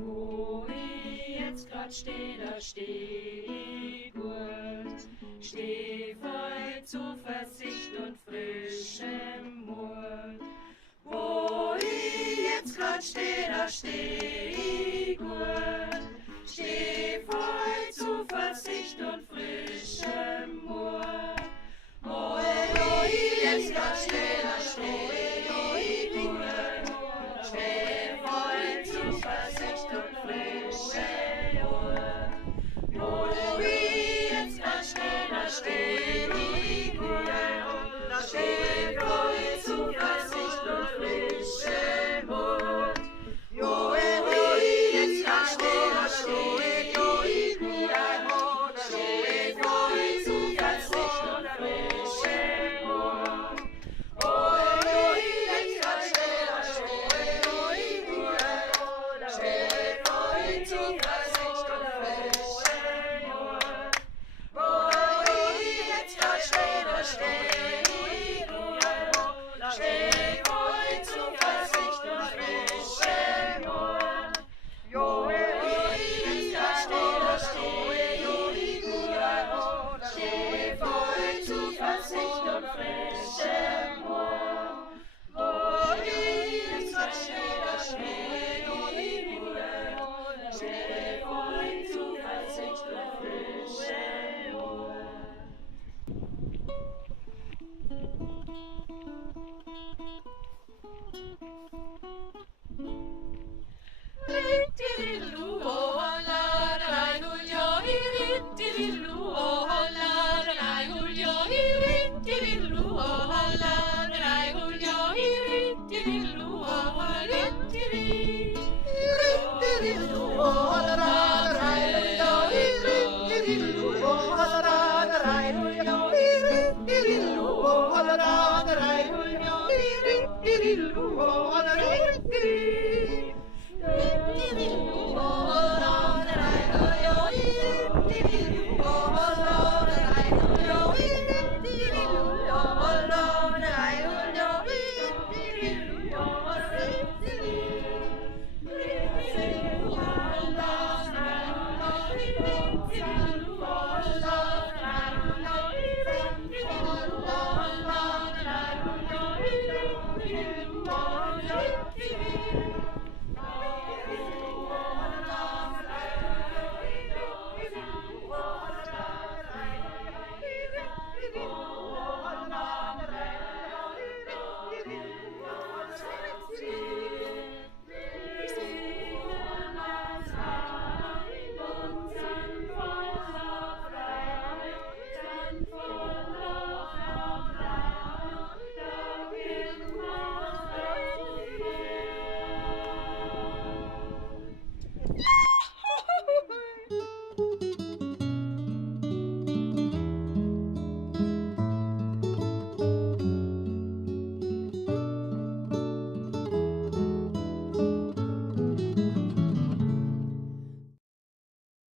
Wo ich jetzt grad steh, da steh ich gut. Steh voll Zuversicht und frischem Mut. Wo ich jetzt grad steh, da steh ich gut. Steh voll Zuversicht und frischem Mut. Wo ich jetzt grad steh, da steh ich gut. Steh voll Zuversicht und frischem Mut. Wo ich jetzt grad steh, da steh ich gut. Da steh voll Zuversicht.